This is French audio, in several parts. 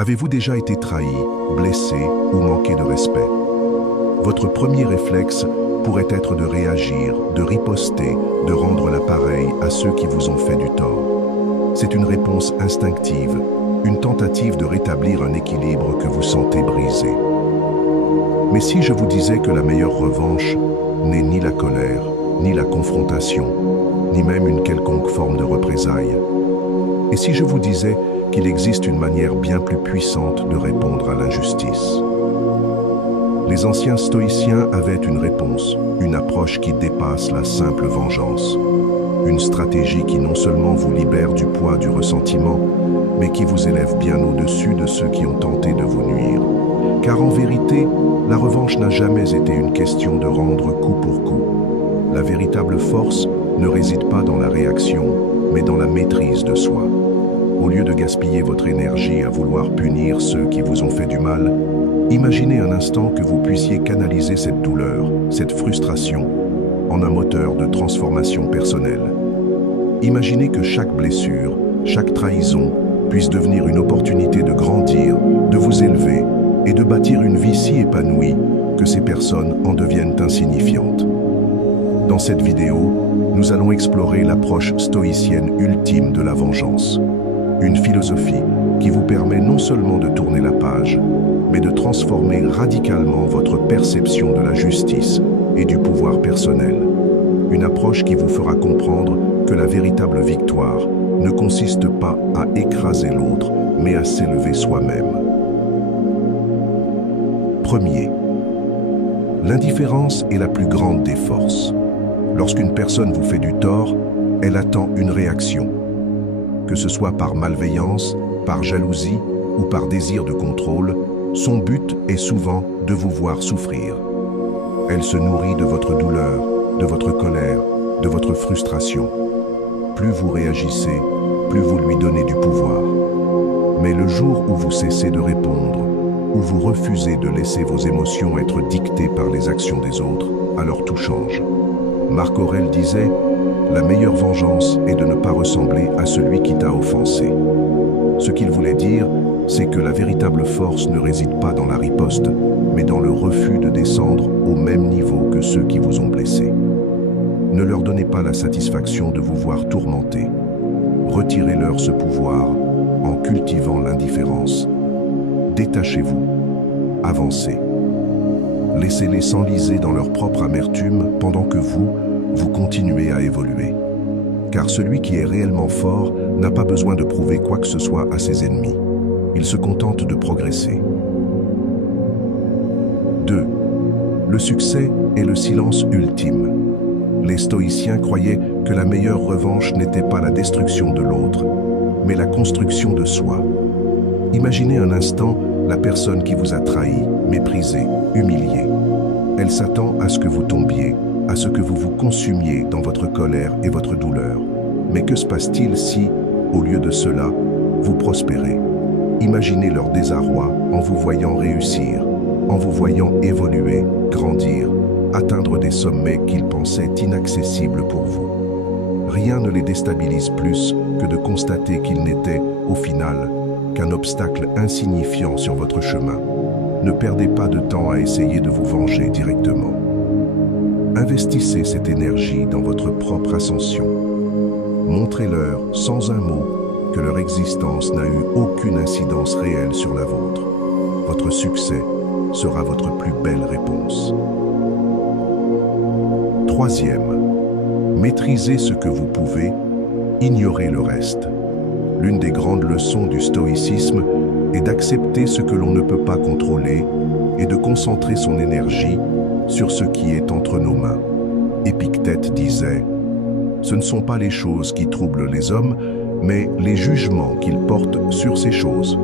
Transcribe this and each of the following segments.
Avez-vous déjà été trahi, blessé ou manqué de respect? Votre premier réflexe pourrait être de réagir, de riposter, de rendre l'appareil à ceux qui vous ont fait du tort. C'est une réponse instinctive, une tentative de rétablir un équilibre que vous sentez brisé. Mais si je vous disais que la meilleure revanche n'est ni la colère, ni la confrontation, ni même une quelconque forme de représailles? Et si je vous disais qu'il existe une manière bien plus puissante de répondre à l'injustice? Les anciens stoïciens avaient une réponse, une approche qui dépasse la simple vengeance. Une stratégie qui non seulement vous libère du poids du ressentiment, mais qui vous élève bien au-dessus de ceux qui ont tenté de vous nuire. Car en vérité, la revanche n'a jamais été une question de rendre coup pour coup. La véritable force ne réside pas dans la réaction, mais dans la maîtrise de soi. Au lieu de gaspiller votre énergie à vouloir punir ceux qui vous ont fait du mal, imaginez un instant que vous puissiez canaliser cette douleur, cette frustration, en un moteur de transformation personnelle. Imaginez que chaque blessure, chaque trahison puisse devenir une opportunité de grandir, de vous élever et de bâtir une vie si épanouie que ces personnes en deviennent insignifiantes. Dans cette vidéo, nous allons explorer l'approche stoïcienne ultime de la vengeance. Une philosophie qui vous permet non seulement de tourner la page, mais de transformer radicalement votre perception de la justice et du pouvoir personnel. Une approche qui vous fera comprendre que la véritable victoire ne consiste pas à écraser l'autre, mais à s'élever soi-même. Premier, l'indifférence est la plus grande des forces. Lorsqu'une personne vous fait du tort, elle attend une réaction. Que ce soit par malveillance, par jalousie ou par désir de contrôle, son but est souvent de vous voir souffrir. Elle se nourrit de votre douleur, de votre colère, de votre frustration. Plus vous réagissez, plus vous lui donnez du pouvoir. Mais le jour où vous cessez de répondre, où vous refusez de laisser vos émotions être dictées par les actions des autres, alors tout change. Marc Aurèle disait « La meilleure vengeance est de ne pas ressembler à celui qui t'a offensé ». Ce qu'il voulait dire, c'est que la véritable force ne réside pas dans la riposte, mais dans le refus de descendre au même niveau que ceux qui vous ont blessé. Ne leur donnez pas la satisfaction de vous voir tourmenté. Retirez-leur ce pouvoir en cultivant l'indifférence. Détachez-vous, avancez. Laissez-les s'enliser dans leur propre amertume pendant que vous continuez à évoluer. Car celui qui est réellement fort n'a pas besoin de prouver quoi que ce soit à ses ennemis. Il se contente de progresser. 2. Le succès est le silence ultime. Les stoïciens croyaient que la meilleure revanche n'était pas la destruction de l'autre, mais la construction de soi. Imaginez un instant la personne qui vous a trahi, méprisé, humilié. Elle s'attend à ce que vous tombiez, à ce que vous vous consumiez dans votre colère et votre douleur. Mais que se passe-t-il si, au lieu de cela, vous prospérez? Imaginez leur désarroi en vous voyant réussir, en vous voyant évoluer, grandir, atteindre des sommets qu'ils pensaient inaccessibles pour vous. Rien ne les déstabilise plus que de constater qu'ils n'étaient, au final, qu'un obstacle insignifiant sur votre chemin. Ne perdez pas de temps à essayer de vous venger directement. Investissez cette énergie dans votre propre ascension. Montrez-leur, sans un mot, que leur existence n'a eu aucune incidence réelle sur la vôtre. Votre succès sera votre plus belle réponse. Troisième, maîtrisez ce que vous pouvez, ignorez le reste. L'une des grandes leçons du stoïcisme est d'accepter ce que l'on ne peut pas contrôler et de concentrer son énergie sur ce qui est entre nos mains. Épictète disait « Ce ne sont pas les choses qui troublent les hommes, mais les jugements qu'ils portent sur ces choses. »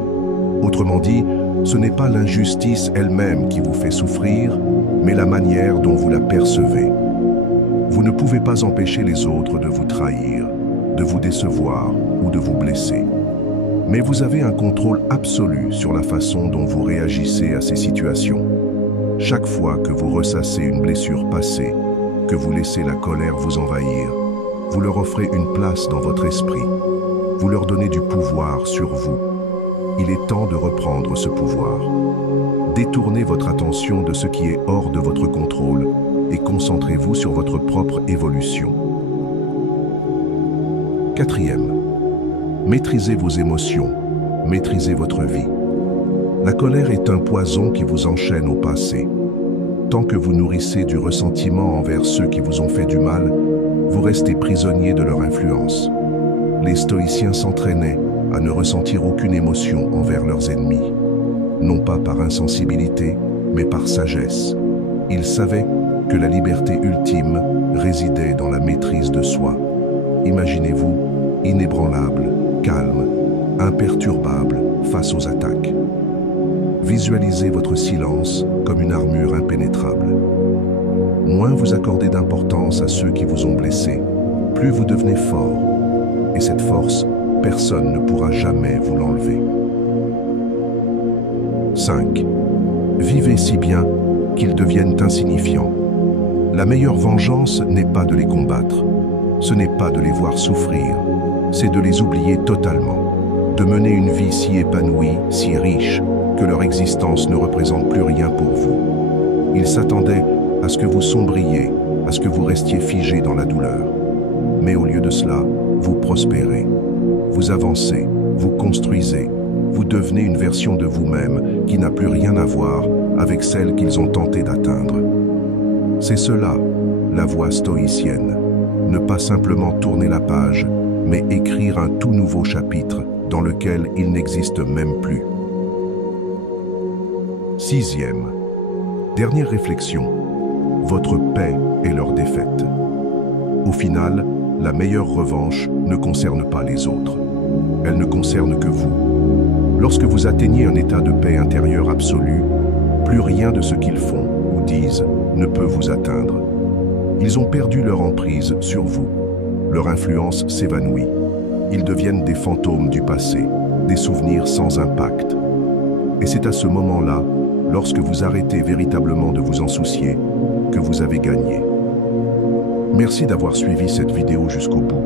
Autrement dit, ce n'est pas l'injustice elle-même qui vous fait souffrir, mais la manière dont vous la percevez. Vous ne pouvez pas empêcher les autres de vous trahir, de vous décevoir ou de vous blesser. Mais vous avez un contrôle absolu sur la façon dont vous réagissez à ces situations. Chaque fois que vous ressassez une blessure passée, que vous laissez la colère vous envahir, vous leur offrez une place dans votre esprit. Vous leur donnez du pouvoir sur vous. Il est temps de reprendre ce pouvoir. Détournez votre attention de ce qui est hors de votre contrôle et concentrez-vous sur votre propre évolution. Quatrième, maîtrisez vos émotions, maîtrisez votre vie. La colère est un poison qui vous enchaîne au passé. Tant que vous nourrissez du ressentiment envers ceux qui vous ont fait du mal, vous restez prisonnier de leur influence. Les stoïciens s'entraînaient à ne ressentir aucune émotion envers leurs ennemis. Non pas par insensibilité, mais par sagesse. Ils savaient que la liberté ultime résidait dans la maîtrise de soi. Imaginez-vous inébranlable, calme, imperturbable face aux attaques. Visualisez votre silence comme une armure impénétrable. Moins vous accordez d'importance à ceux qui vous ont blessé, plus vous devenez fort. Et cette force, personne ne pourra jamais vous l'enlever. 5. Vivez si bien qu'ils deviennent insignifiants. La meilleure vengeance n'est pas de les combattre. Ce n'est pas de les voir souffrir. C'est de les oublier totalement. De mener une vie si épanouie, si riche, que leur existence ne représente plus rien pour vous. Ils s'attendaient à ce que vous sombriez, à ce que vous restiez figé dans la douleur. Mais au lieu de cela, vous prospérez. Vous avancez, vous construisez, vous devenez une version de vous-même qui n'a plus rien à voir avec celle qu'ils ont tenté d'atteindre. C'est cela, la voie stoïcienne. Ne pas simplement tourner la page, mais écrire un tout nouveau chapitre dans lequel il n'existe même plus. 6e. Dernière réflexion. Votre paix est leur défaite. Au final, la meilleure revanche ne concerne pas les autres. Elle ne concerne que vous. Lorsque vous atteignez un état de paix intérieure absolue, plus rien de ce qu'ils font ou disent ne peut vous atteindre. Ils ont perdu leur emprise sur vous. Leur influence s'évanouit. Ils deviennent des fantômes du passé, des souvenirs sans impact. Et c'est à ce moment-là, lorsque vous arrêtez véritablement de vous en soucier, que vous avez gagné. Merci d'avoir suivi cette vidéo jusqu'au bout.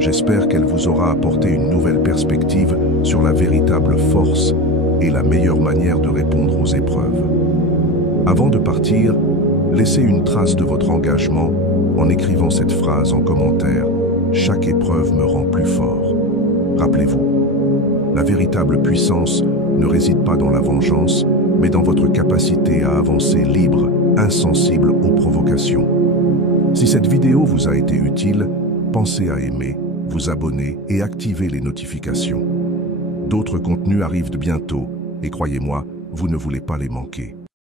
J'espère qu'elle vous aura apporté une nouvelle perspective sur la véritable force et la meilleure manière de répondre aux épreuves. Avant de partir, laissez une trace de votre engagement en écrivant cette phrase en commentaire « Chaque épreuve me rend plus fort ». Rappelez-vous, la véritable puissance ne réside pas dans la vengeance, mais dans votre capacité à avancer libre, insensible aux provocations. Si cette vidéo vous a été utile, pensez à aimer, vous abonner et activer les notifications. D'autres contenus arrivent bientôt et croyez-moi, vous ne voulez pas les manquer.